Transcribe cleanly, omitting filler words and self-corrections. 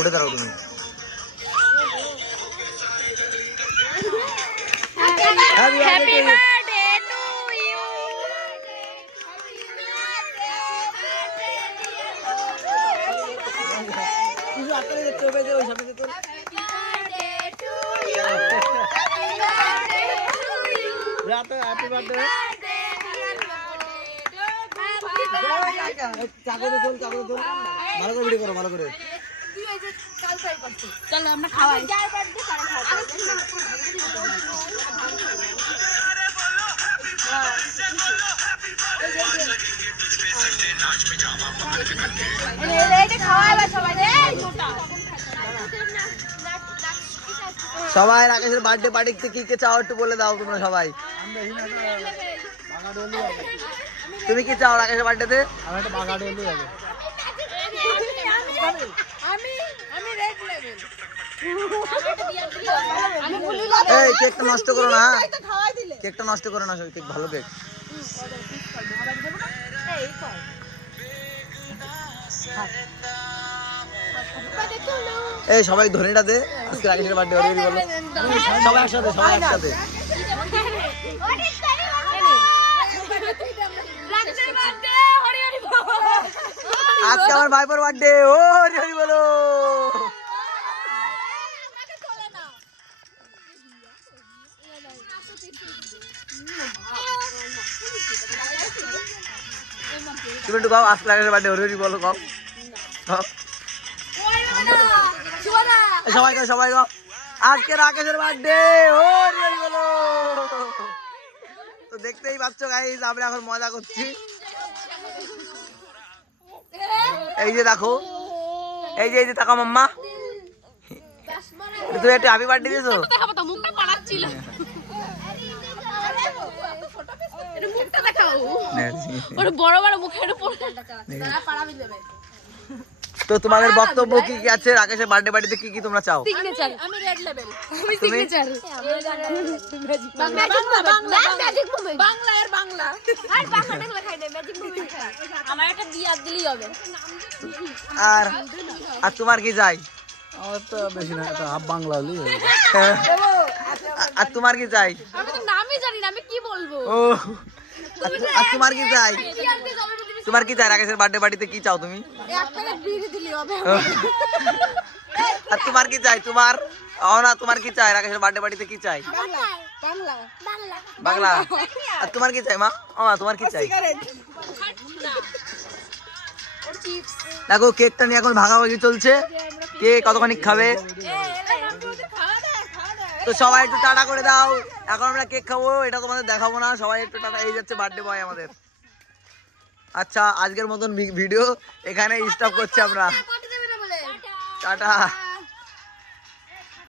উঠে দাঁড়াও তুমি। Happy birthday to you. Happy birthday. ভালো করে ভিডিও করো, ভালো করে। চলো আমরা খাওয়াই। সবাই রাকেশের বার্থডে পার্টিতে কি কে চাও একটু বলে দাও তোমরা সবাই। তুমি কি চাও রাকেশের বার্থডেতে? আমি একটা বাগাড়ি হলেই হবে। এই কেকটা নষ্ট করো না, কেকটা নষ্ট করো না, কেক ভালো কেক। এই সবাই ধরেটা দে, আজকে রাকেশের বার্থডে ওরে বলো সবাই একসাথে, সবাই একসাথে। আজকে আমার ভাইপোর বার্থডে, ও হরি হরি বলো। তুমি একটু খাও, আজকে রাকেশের বার্থডে, হরি হরি বলো, খাও সবাই খাও, সবাই খাও, আজকে রাকেশের বার্থডে, হরি হরি বলো। তো দেখতেই পাচ্ছ গাইস, আমরা এখন মজা করছি। এই যে দেখো, এই যে তাকা মাম্মা, তুমি একটু হ্যাপি বার্থডে দিয়েছো। বড় বড় মুখের উপর। তো তোমাদের বক্তব্য কি কি আছে রাকেশের বার্থডে পার্টিতে, কি কি তোমরা চাও? সিগনেচার, আমি রেড লেভেল, আমি তুমি? সিগনেচার, ম্যাজিক মুভমেন্ট, বাংলা আর বাংলা দেখলে খাই দে, ম্যাজিক মুভমেন্ট খাই। আমার একটা বিয়া দিলেই হবে। আর তোমার কি চাই? আমার তো বেশি না, একটা হাফ বাংলা হলেই হবে। আর তোমার কি চাই? আমি তো নামই জানি না, আমি কি বলবো। ও আর তোমার কি চাই? তোমার কি চাই রাকেশের বার্থডে পার্টিতে, কি চাও তুমি? এক প্যাকেট বিড়ি দিলেই হবে। আর তোমার কি চাই? তোমার না, তোমার কি চাই রাকেশের বার্থডে পার্টিতে, কি চাই? বাংলা বাংলা বাংলা বাংলা। আর তোমার কি চাই মা? মা তোমার কি চাই? দেখো কেকটা নিয়ে এখন ভাগাভাগি চলছে, কে কতখানি খাবে। তো সবাই একটু টাটা করে দাও, এখন আমরা কেক খাবো, এটা তোমাদের দেখাবো না, সবাই একটু টাটা। এই যাচ্ছে বার্থডে বয় আমাদের। আচ্ছা আজকের মতন ভিডিও এখানে স্টপ করছি আমরা, টাটা।